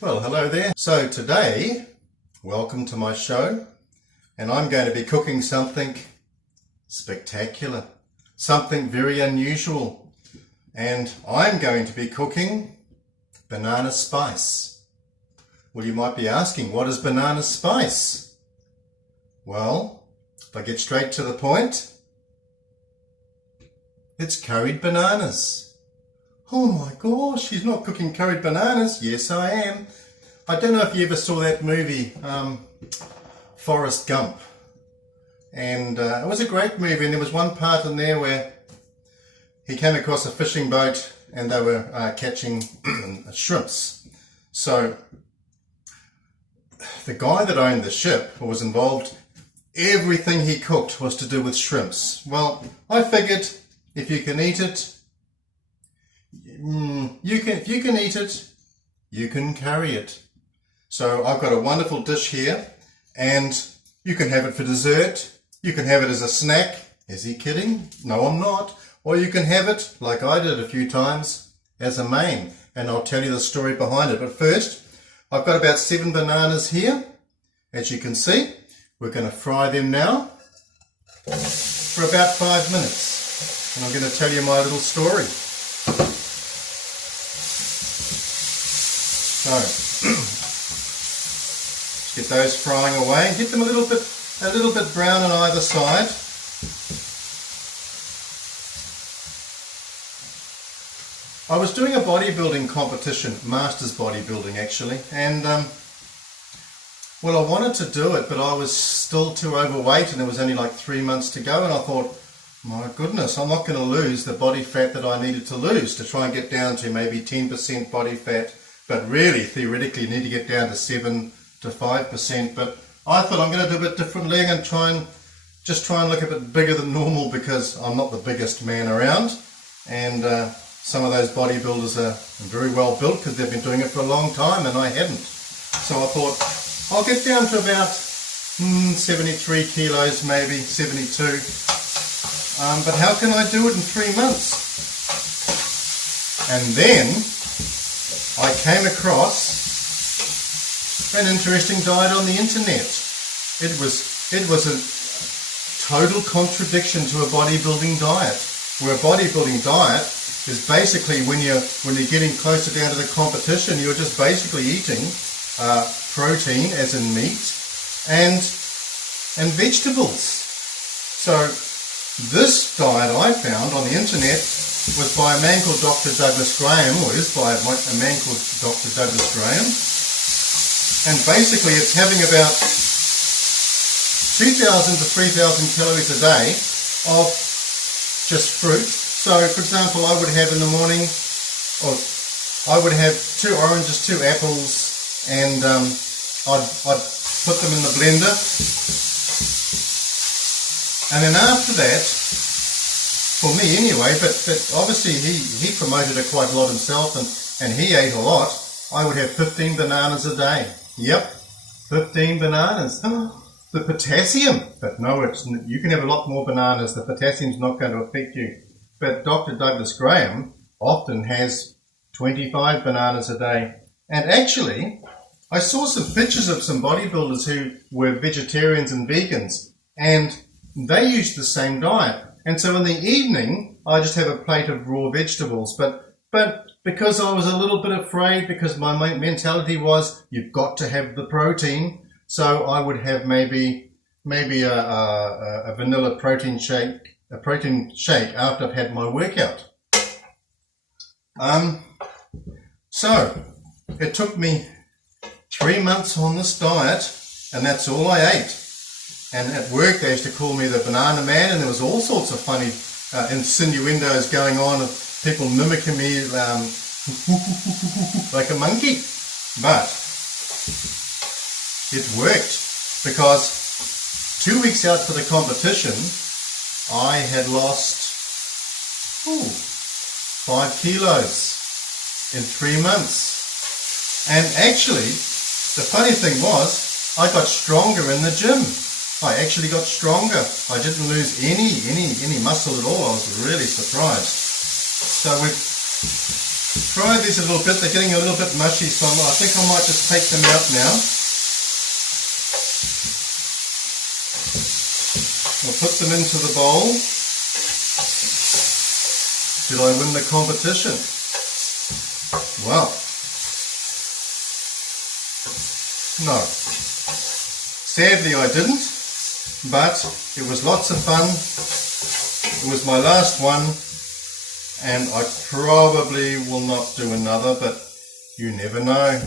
Well, hello there. So today, welcome to my show, and I'm going to be cooking something spectacular, something very unusual, and I'm going to be cooking banana spice. Well, you might be asking, what is banana spice? Well, if I get straight to the point, it's curried bananas. Oh my gosh, she's not cooking curried bananas. Yes, I am. I don't know if you ever saw that movie, Forrest Gump. And it was a great movie, and there was one part in there where he came across a fishing boat and they were catching shrimps. So the guy that owned the ship, or was involved, everything he cooked was to do with shrimps. Well, I figured if you can eat it, if you can eat it, you can curry it. So I've got a wonderful dish here, and you can have it for dessert. You can have it as a snack. Is he kidding? No, I'm not. Or you can have it, like I did a few times, as a main, and I'll tell you the story behind it. But first, I've got about 7 bananas here. As you can see, we're going to fry them now for about 5 minutes. And I'm going to tell you my little story. So, get those frying away. Get them a little bit brown on either side. I was doing a bodybuilding competition, masters bodybuilding actually, and well, I wanted to do it, but I was still too overweight, and it was only like 3 months to go, and I thought, my goodness, I'm not going to lose the body fat that I needed to lose to try and get down to maybe 10% body fat. But really, theoretically, you need to get down to 7 to 5%. But I thought I'm going to do it a bit differently. I'm going to try and look a bit bigger than normal, because I'm not the biggest man around. And some of those bodybuilders are very well built because they've been doing it for a long time, and I hadn't. So I thought, I'll get down to about 73 kilos, maybe 72. But how can I do it in 3 months? And then I came across an interesting diet on the internet. It was a total contradiction to a bodybuilding diet, where a bodybuilding diet is basically when you're getting closer down to the competition, you're just basically eating protein, as in meat, and vegetables. So this diet I found on the internet was by a man called Dr. Douglas Graham, or is by a man called Dr. Douglas Graham. And basically it's having about 2,000 to 3,000 calories a day of just fruit. So for example, I would have in the morning, or I would have 2 oranges, 2 apples, and I'd put them in the blender. And then after that, for me anyway, but obviously he promoted it quite a lot himself, and he ate a lot. I would have 15 bananas a day. Yep, 15 bananas. The potassium, but no, you can have a lot more bananas. The potassium's not going to affect you. But Dr. Douglas Graham often has 25 bananas a day. And actually, I saw some pictures of some bodybuilders who were vegetarians and vegans, and they used the same diet. And so in the evening, I just have a plate of raw vegetables. But because I was a little bit afraid, because my mentality was, you've got to have the protein, so I would have maybe a vanilla protein shake, after I've had my workout. So it took me 3 months on this diet, and that's all I ate. And at work they used to call me the banana man, and there was all sorts of funny insinuendos going on of people mimicking me like a monkey. But it worked, because 2 weeks out for the competition, I had lost 5 kilos in 3 months. And actually, the funny thing was, I got stronger in the gym. I actually got stronger. I didn't lose any muscle at all. I was really surprised. So Fry these a little bit. They're getting a little bit mushy, so I think I might just take them out now. I'll put them into the bowl. Did I win the competition? Well, no. Sadly I didn't, but it was lots of fun. It was my last one, and I probably will not do another, but you never know.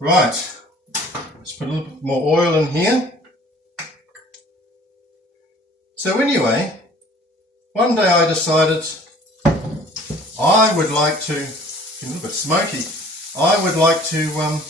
Right, let's put a little bit more oil in here. So anyway, one day I decided I would like to, a little bit smoky, I would like to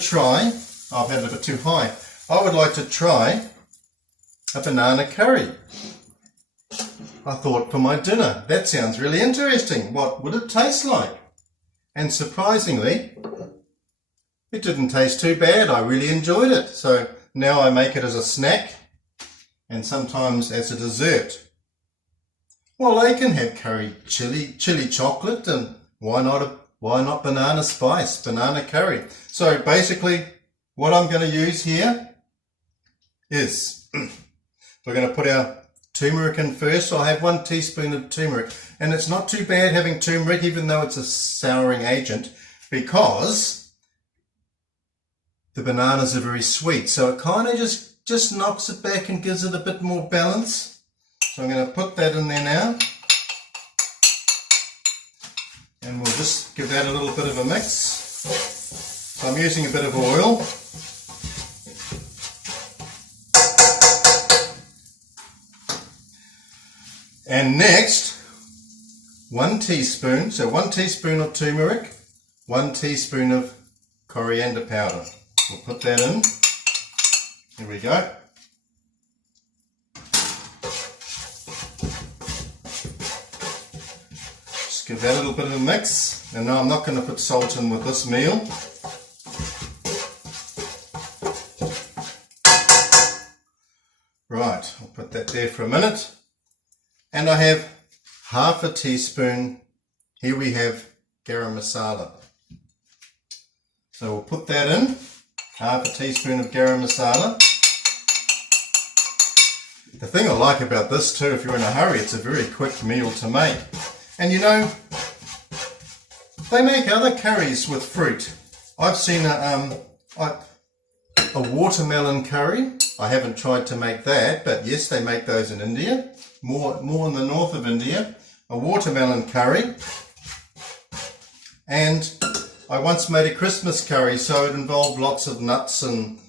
try, I've had it a bit too high, I would like to try a banana curry. I thought for my dinner, that sounds really interesting. What would it taste like? And surprisingly, it didn't taste too bad. I really enjoyed it. So now I make it as a snack and sometimes as a dessert. Well, they can have curry chili chocolate, and why not banana spice, banana curry. So basically what I'm going to use here is we're going to put our turmeric in first. So I have 1 teaspoon of turmeric, and it's not too bad having turmeric even though it's a souring agent, because the bananas are very sweet, so it kind of just knocks it back and gives it a bit more balance. So I'm going to put that in there now, and we'll just give that a little bit of a mix. So I'm using a bit of oil. And next, 1 teaspoon, so 1 teaspoon of turmeric, 1 teaspoon of coriander powder. We'll put that in. Here we go. Just give that a little bit of a mix. And now I'm not going to put salt in with this meal. Right, I'll put that there for a minute. And I have half a teaspoon, here we have garam masala. So we'll put that in, half a teaspoon of garam masala. The thing I like about this too, if you're in a hurry, it's a very quick meal to make. And you know, they make other curries with fruit. I've seen a watermelon curry. I haven't tried to make that, but yes, they make those in India. More in the north of India, a watermelon curry. And I once made a Christmas curry, so it involved lots of nuts and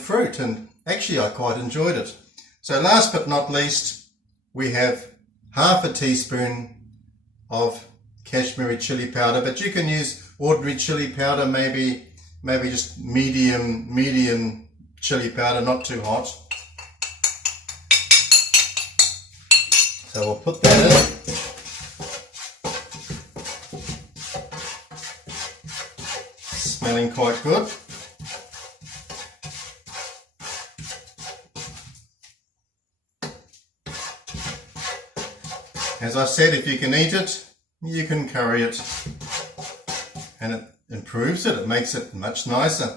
fruit, and actually I quite enjoyed it. So last but not least, we have half a teaspoon of Kashmiri chili powder, but you can use ordinary chili powder, maybe just medium chili powder, not too hot. So we'll put that in. Smelling quite good. As I said, if you can eat it, you can curry it. And it improves it, it makes it much nicer.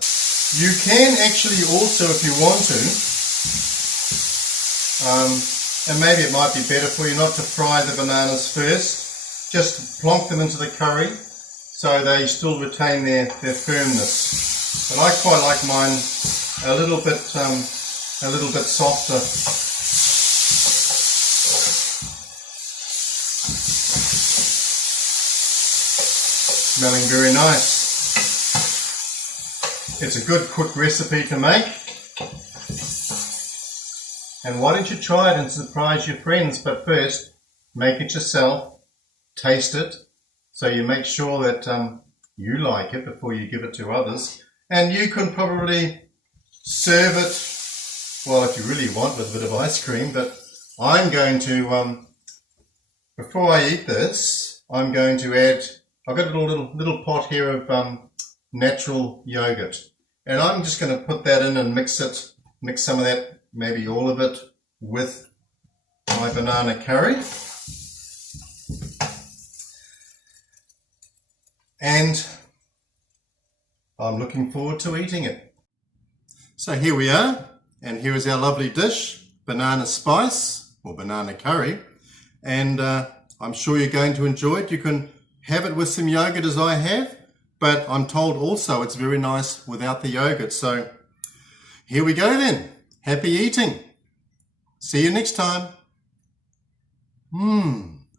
You can actually also, if you want to, and maybe it might be better for you not to fry the bananas first, just plonk them into the curry so they still retain their firmness. But I quite like mine a little bit softer. Smelling very nice. It's a good quick recipe to make. And why don't you try it and surprise your friends? But first, make it yourself, taste it, so you make sure that you like it before you give it to others. And you can probably serve it, well, if you really want, with a bit of ice cream. But I'm going to, before I eat this, I'm going to add, I've got a little pot here of natural yogurt. And I'm just going to put that in and mix some of that, maybe all of it, with my banana curry. I'm looking forward to eating it. So here we are, and here is our lovely dish, banana spice or banana curry, and I'm sure you're going to enjoy it. You can have it with some yogurt as I have, but I'm told also it's very nice without the yogurt. So here we go then. Happy eating. See you next time.